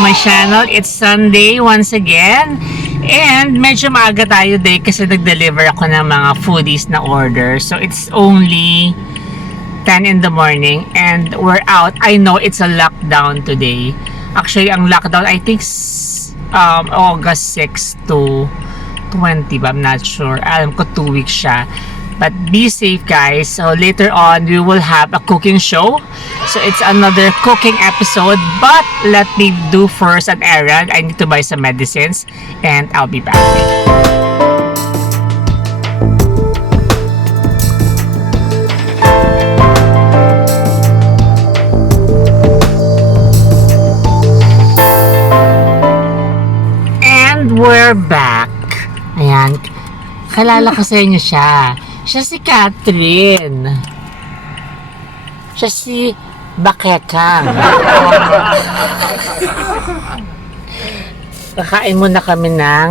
my channel. It's Sunday once again. And medyo maaga tayo day kasi nag-deliver ako ng mga foodies na order. So it's only 10 in the morning and we're out. I know it's a lockdown today. Actually, ang lockdown I think August 6 to 20 but I'm not sure. Alam ko 2 weeks siya. But be safe guys. So later on we will have a cooking show. So it's another cooking episode. But let me do first an errand. I need to buy some medicines and I'll be back. And we're back. Ayan. Kalala ko sa inyo siya. Siya si Catherine. Siya si Bakekang. Kakain muna kami ng...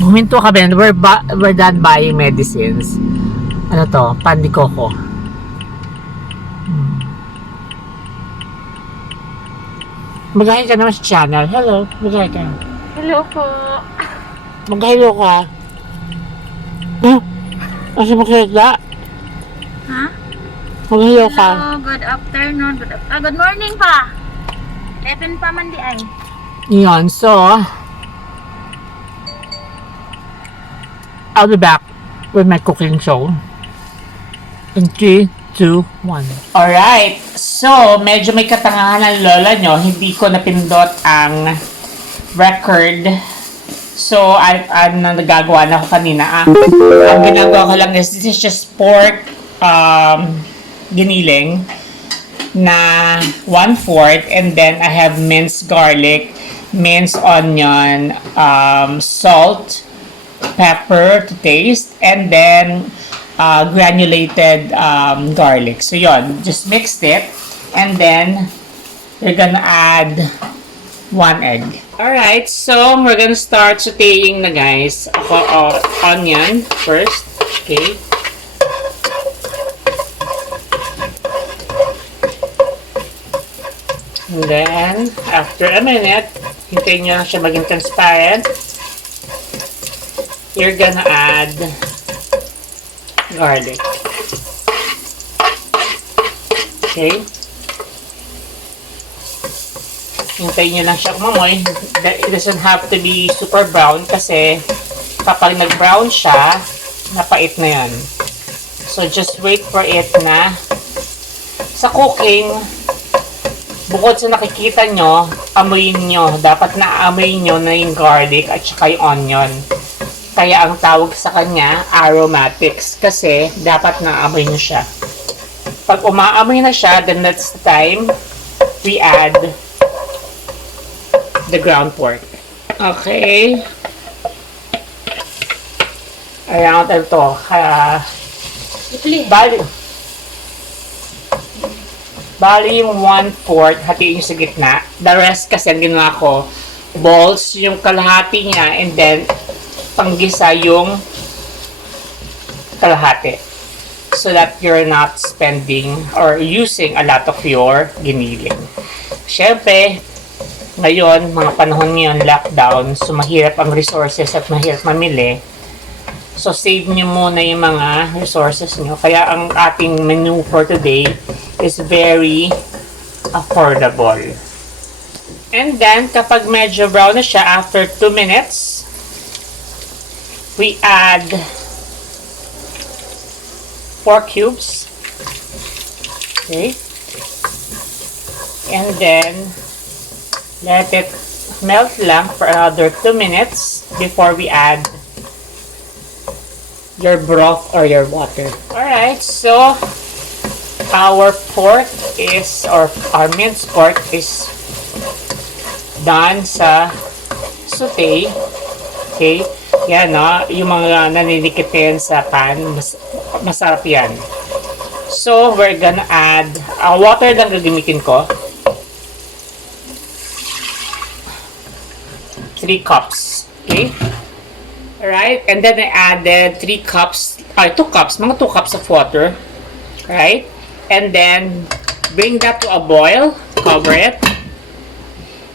Huminto kami. We're done buying medicines. Ano to? Pandikoko. Mag-hi ka naman sa channel. Hello. Mag-hi ka. Hello po. Mag-hello ka. Kasi magsalita. Ha? Mag-hello ka. Hello, good afternoon. Good morning pa. 11 pa man di ay. Yun, so I'll be back with my cooking show in 3, 2, 1. Alright, so medyo may katangahan ng lola nyo. Hindi ko napindot ang record. So, I'm nagagawa na ako kanina. Ang ginagawa ko lang is, this is just pork giniling na 1/4 and then I have minced garlic, minced onion, salt, pepper to taste, and then granulated garlic. So, yon, just mixed it and then you're gonna add 1 egg. Alright, so we're gonna start sauteing na guys. Onion first. Okay. And then, after a minute, hintayin nyo siya maging transparent. You're gonna add garlic. Okay. Hintayin nyo lang siya kumamoy. It doesn't have to be super brown kasi kapag nag-brown siya, napait na yan. So, just wait for it na sa cooking, bukod sa nakikita nyo, amoyin nyo. Dapat na-amoy nyo na yung garlic at saka yung onion. Kaya ang tawag sa kanya, aromatics. Kasi dapat na-amoy nyo siya. Pag umaamoy na siya, then that's the time we add the ground pork. Okay. Ayan, ito. Bali yung 1/4, hatiin nyo sa gitna. The rest kasi ang ginawa ko, balls, yung kalahati niya, and then, panggisa yung kalahati. So that you're not spending or using a lot of your giniling. Siyempre, ngayon, mga panahon ngayon, lockdown, so mahirap ang resources at mahirap mamili. So, save nyo muna yung mga resources nyo. Kaya ang ating menu for today is very affordable. And then, kapag medyo brown na siya, after 2 minutes, we add 4 cubes. Okay. And then, let it melt lang for another 2 minutes before we add your broth or your water. Alright, so our pork is, or our minced pork is done sa saute. Okay, yan no, yung mga naninikit yan sa pan, masarap yan. So, we're gonna add, water lang gagamitin ko. 3 cups. Okay? Alright? And then I added 3 cups, 2 cups, mga 2 cups of water. Right? And then, bring that to a boil. Cover it.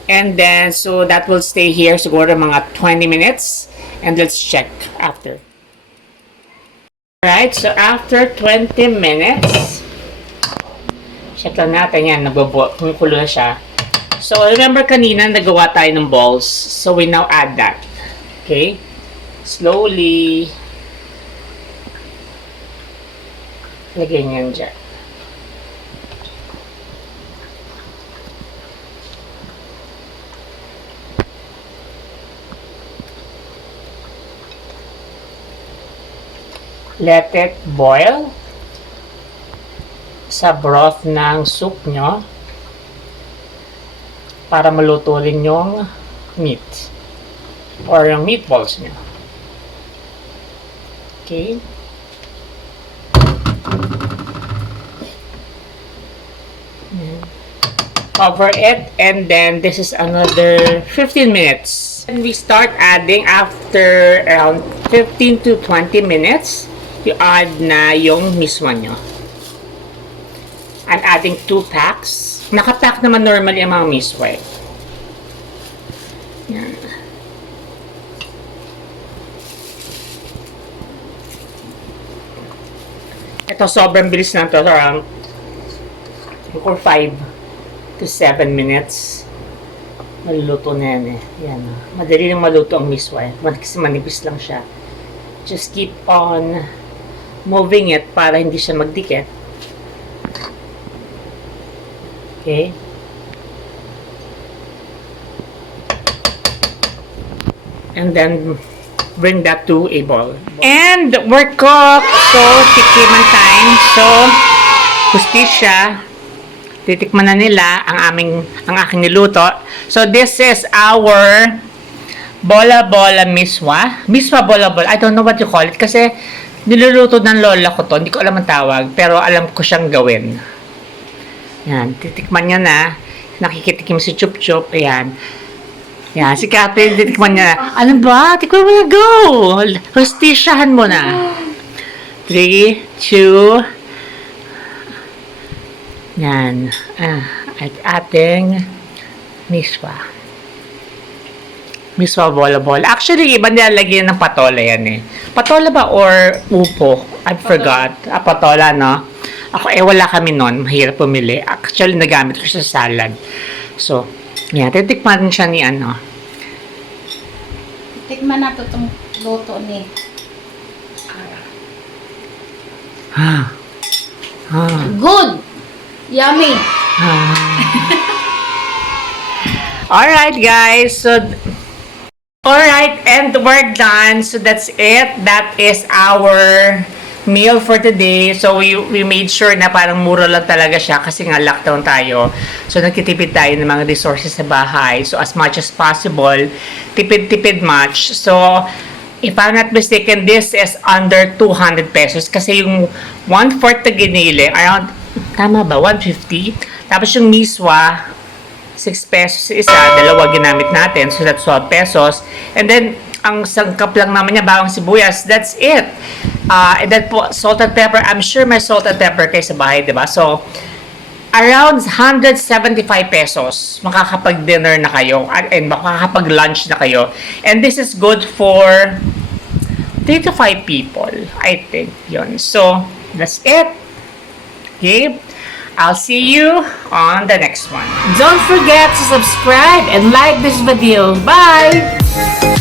And then, so that will stay here siguro mga 20 minutes. And let's check after. Alright, so after 20 minutes, check lang natin yan, kumukulo na siya. So, remember kanina, nagawa tayo ng balls. So, we now add that. Okay? Slowly. Lagay niyan dyan. Let it boil sa broth ng soup nyo para maluto rin yung meat or yung meatballs nyo. Okay. Cover it, and then this is another 15 minutes. And we start adding after around 15 to 20 minutes. You add na yung miswa nyo. I'm adding 2 packs. Nakapack naman normally ang mga miswa. Yan. Ito sobrang bilis lang to, around 5 to 7 minutes. Maluluto na yan eh. Yan. Madali lang maluto ang miswa. Kasi manipis lang siya. Just keep on moving it para hindi siya magdikit. Okay. And then bring that to a bowl. And we're cooked. So, tikiman time. So, hustisya. Titikman na nila ang aking niluto. So, this is our bola-bola miswa. Miswa bola-bola. I don't know what you call it. Kasi, niluluto ng lola ko to. Hindi ko alam ang tawag. Pero alam ko siyang gawin. Yan. Titikman niya na. Nakikitikim si Chup Chup. Ayan. Yan. Si Catherine, titikman niya na. Ano ba? Tikman mo na. Go! Hustisyahan mo na. 3, 2. Yan. At ating miswa. Miswa Bola-Bola. Actually, iba nilalagyan ng patola yan eh. Patola ba or upo? I forgot. Patola, no? Ako, wala kami nun. Mahirap pumili. Actually, nagamit ko siya sa salad. So, yan. Titikman siya ni ano. Tikman na itong luto ni. Good! Yummy! Alright, guys. So, alright, and we're done. So, that's it. That is our meal for today. So, we made sure na parang mura lang talaga siya kasi nga lockdown tayo. So, nagtitipid tayo ng mga resources sa bahay. So, as much as possible, tipid-tipid much. So, if I'm not mistaken, this is under 200 pesos kasi yung 1/4 na ginili, around, tama ba, 150? Tapos yung miswa, 6 pesos isa, dalawa ginamit natin, so that's 12 pesos. And then, ang sangkap lang naman niya, bawang sibuyas, that's it. And then po, salt and pepper, I'm sure may salt and pepper kayo sa bahay, diba? So, around 175 pesos, makakapag-dinner na kayo, and makakapag-lunch na kayo. And this is good for 3 to 5 people, I think, yun. So, that's it. Okay? I'll see you on the next one. Don't forget to subscribe and like this video. Bye!